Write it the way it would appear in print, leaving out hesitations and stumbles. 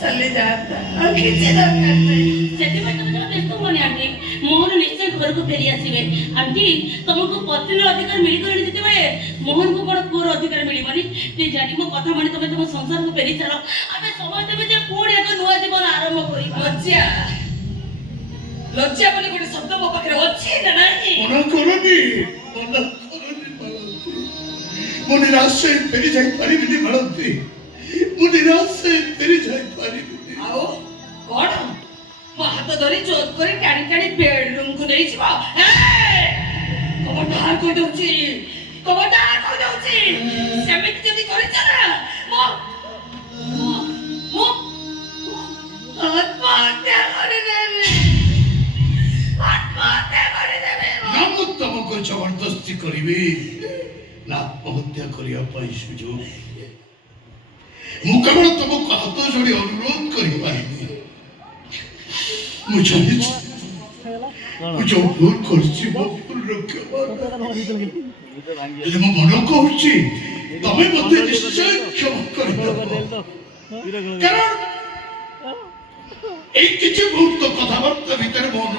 ସାରିଲେ ଯାଆନ୍ତା ଆଉ କିଛି ଦରକାର ନାହିଁ। ସେଥିପାଇଁ ତମେ ଜମା ବ୍ୟସ୍ତ ହୁଅନି ଆଣ୍ଟି, ମୋହନ ନିଶ୍ଚୟ ଘରକୁ ଫେରି ଆସିବେ। ଆଣ୍ଟି ତମକୁ ପତ୍ନୀର ଅଧିକାର ମିଳିଗଲାଣି ଯେତେବେଳେ ମୋହନକୁ କଣ ପୁଅର ଅଧିକାର ମିଳିବନି? ପ୍ଲିଜ ଆଣ୍ଟି ମୋ କଥା ମାନି ତମେ ତମ ସଂସାରକୁ ଫେରି ଚାଲ। ଆମେ ସମୟ ଦେବେ ଯେ ପୁଣି ଏକ ନୂଆ ଜୀବନ ଆରମ୍ଭ କରିବା। ଲଜ୍ଜା ଲଜ୍ଜା ବୋଲି ଗୋଟେ ଶବ୍ଦ ମୋ ପାଖରେ ଅଛି ନା ନାହିଁ? ମନା କରନି ମାଳତୀ, ମୁଁ ନିରାଶ ହେଇ ଫେରି ଯାଇପାରିବିନି ମାଳତୀ, ମୁଁ ନିରାଶ ହେଇ ଫେରି ଯାଇପାରିବିନି। ଆଉ କଣ ମୋ ହାତ ଧରି ଜୋର କରି ଟାଣି ଟାଣି ବେଡରୁମକୁ ନେଇଯିବ? କବଟାର କହିଦଉଛି, କବଟାର କହିଦଉଛି, ସେମିତି ଯଦି କରିଛ ନା ମୁଁ ଆତ୍ମହତ୍ୟା କରିଦେବି, ଆତ୍ମହତ୍ୟା କରିଦେବି। ନା ମୁଁ ତମକୁ ଜବରଦସ୍ତି କରିବି ନା ଆତ୍ମହତ୍ୟା କରିବା ପାଇଁ ସୁଯୋଗ। ମୁଁ କେବଳ ତମକୁ ହାତ ଯୋଡ଼ି ଅନୁରୋଧ କରିପାରିବି। ମୁଁ ଜାଣିଛି ମୁଁ ଯୋଉ ଭୁଲ କରିଛି ମୋ ଭୁଲର କ୍ଷମା, ହେଲେ ମୋ ମନ କହୁଛି ତମେ ମତେ ନିଶ୍ଚୟ କ୍ଷମା କରିଦେବ। କାରଣ এই কিছু মুহূর্ত কথাবার্তা ভিতরে মন